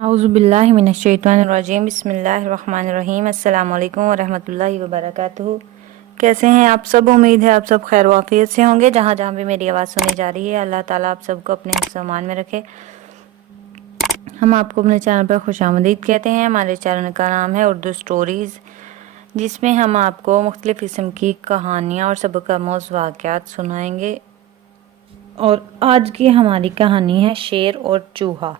औज़ुबिल्लाहि मिनश्शैतानिर्रजीम बिस्मिल्लाहिर्रहमानिर्रहीम अस्सलामु अलैकुम वरहमतुल्लाहि वबरकातुहू। कैसे हैं आप सब? उम्मीद है आप सब खैर वाफियत से होंगे। जहाँ जहाँ भी मेरी आवाज़ सुनी जा रही है, अल्लाह ताला आप सबको अपने हिफ्ज़ अमान में रखे। हम आपको अपने चैनल पर खुशामदीद कहते हैं। हमारे चैनल का नाम है उर्दू स्टोरीज़, जिसमें हम आपको मुख्तलिफ़ किस्म की कहानियाँ और सबक आमूज़ वाक़यात सुनाएंगे। और आज की हमारी कहानी है शेर और चूहा।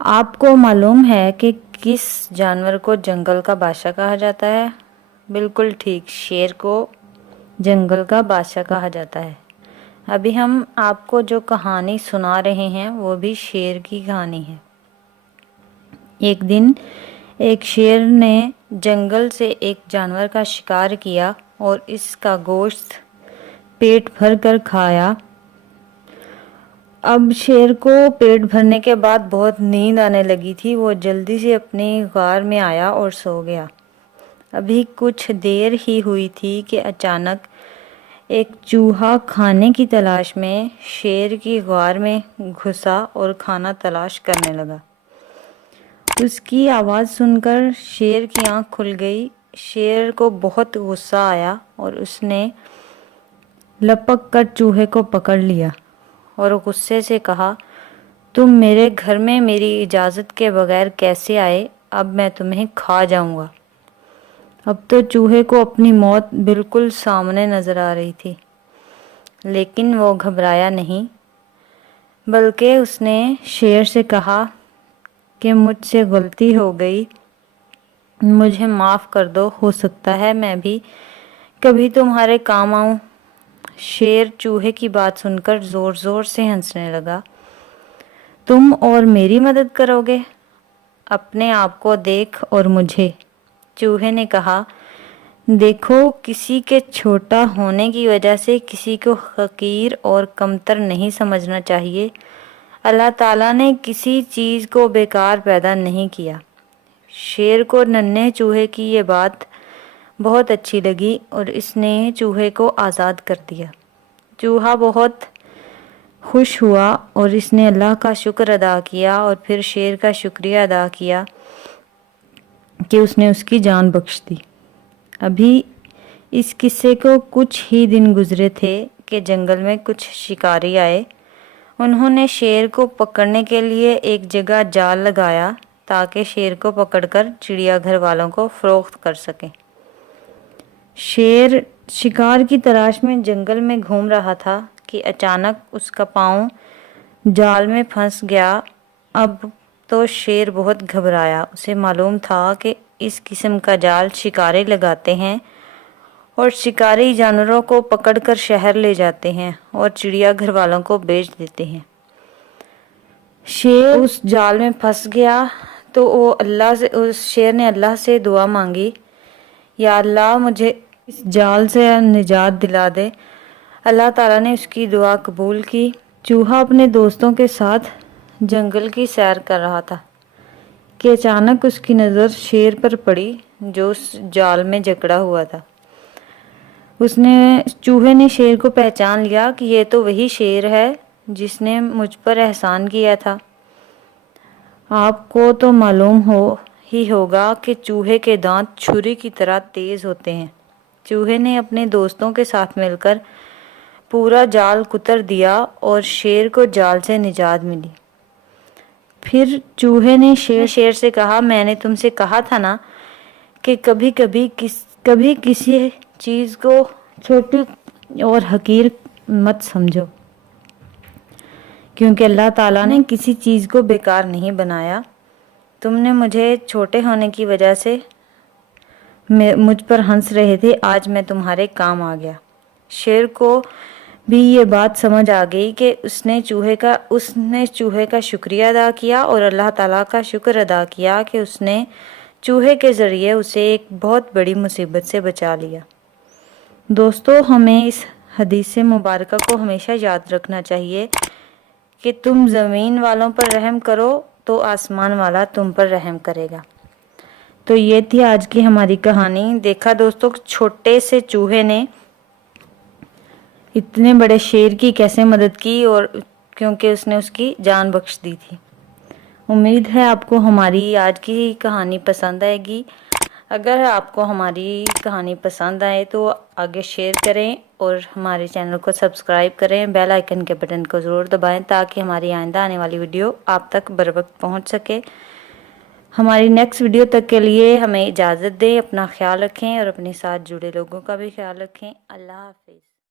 आपको मालूम है कि किस जानवर को जंगल का बादशाह कहा जाता है? बिल्कुल ठीक, शेर को जंगल का बादशाह कहा जाता है। अभी हम आपको जो कहानी सुना रहे हैं वो भी शेर की कहानी है। एक दिन एक शेर ने जंगल से एक जानवर का शिकार किया और इसका गोश्त पेट भर कर खाया। अब शेर को पेट भरने के बाद बहुत नींद आने लगी थी। वो जल्दी से अपनी गार में आया और सो गया। अभी कुछ देर ही हुई थी कि अचानक एक चूहा खाने की तलाश में शेर की गार में घुसा और खाना तलाश करने लगा। उसकी आवाज़ सुनकर शेर की आंख खुल गई। शेर को बहुत गुस्सा आया और उसने लपक कर चूहे को पकड़ लिया और गुस्से से कहा, तुम मेरे घर में मेरी इजाज़त के बगैर कैसे आए? अब मैं तुम्हें खा जाऊंगा। अब तो चूहे को अपनी मौत बिल्कुल सामने नज़र आ रही थी, लेकिन वो घबराया नहीं, बल्कि उसने शेर से कहा कि मुझसे गलती हो गई, मुझे माफ़ कर दो, हो सकता है मैं भी कभी तुम्हारे काम आऊं। शेर चूहे की बात सुनकर ज़ोर ज़ोर से हंसने लगा। तुम और मेरी मदद करोगे? अपने आप को देख और मुझे। चूहे ने कहा, देखो, किसी के छोटा होने की वजह से किसी को हकीर और कमतर नहीं समझना चाहिए। अल्लाह ताला ने किसी चीज़ को बेकार पैदा नहीं किया। शेर को नन्हे चूहे की ये बात बहुत अच्छी लगी और इसने चूहे को आज़ाद कर दिया। चूहा बहुत खुश हुआ और इसने अल्लाह का शुक्र अदा किया और फिर शेर का शुक्रिया अदा किया कि उसने उसकी जान बख्श दी। अभी इस किस्से को कुछ ही दिन गुजरे थे कि जंगल में कुछ शिकारी आए। उन्होंने शेर को पकड़ने के लिए एक जगह जाल लगाया ताकि शेर को पकड़कर चिड़ियाघर वालों को फरोख्त कर सकें। शेर शिकार की तलाश में जंगल में घूम रहा था कि अचानक उसका पाँव जाल में फंस गया। अब तो शेर बहुत घबराया। उसे मालूम था कि इस किस्म का जाल शिकारी लगाते हैं और शिकारी जानवरों को पकड़कर शहर ले जाते हैं और चिड़ियाघर वालों को बेच देते हैं। शेर उस जाल में फंस गया तो उस शेर ने अल्लाह से दुआ मांगी, या अल्लाह मुझे इस जाल से निजात दिला दे। अल्लाह ताला ने उसकी दुआ कबूल की। चूहा अपने दोस्तों के साथ जंगल की सैर कर रहा था कि अचानक उसकी नज़र शेर पर पड़ी जो उस जाल में जकड़ा हुआ था। चूहे ने शेर को पहचान लिया कि ये तो वही शेर है जिसने मुझ पर एहसान किया था। आपको तो मालूम ही होगा कि चूहे के दांत छुरी की तरह तेज़ होते हैं। चूहे ने अपने दोस्तों के साथ मिलकर पूरा जाल कुतर दिया और शेर को जाल से निजात मिली। फिर चूहे ने शेर से कहा, मैंने तुमसे कहा था ना कि कभी किसी चीज़ को छोटी और हकीर मत समझो, क्योंकि अल्लाह ताला ने किसी चीज़ को बेकार नहीं बनाया। तुमने मुझे छोटे होने की वजह से मुझ पर हंस रहे थे, आज मैं तुम्हारे काम आ गया। शेर को भी ये बात समझ आ गई कि उसने चूहे का शुक्रिया अदा किया और अल्लाह ताला का शुक्र अदा किया कि उसने चूहे के ज़रिए उसे एक बहुत बड़ी मुसीबत से बचा लिया। दोस्तों, हमें इस हदीस मुबारक को हमेशा याद रखना चाहिए कि तुम ज़मीन वालों पर रहम करो तो आसमान वाला तुम पर रहम करेगा। तो ये थी आज की हमारी कहानी। देखा दोस्तों, छोटे से चूहे ने इतने बड़े शेर की कैसे मदद की, और क्योंकि उसने उसकी जान बख्श दी थी। امید ہے آپ کو ہماری آج کی کہانی پسند آئے گی۔ اگر آپ کو ہماری کہانی پسند آئے تو آگے شیئر کریں اور ہمارے چینل کو سبسکرائب کریں، بیل آئیکن کے بٹن کو ضرور دبائیں تاکہ ہماری آئندہ آنے والی ویڈیو آپ تک بروقت پہنچ سکے۔ ہماری نیکسٹ ویڈیو تک کے لیے ہمیں اجازت دیں، اپنا خیال رکھیں اور اپنے ساتھ جڑے لوگوں کا بھی خیال رکھیں۔ اللہ حافظ۔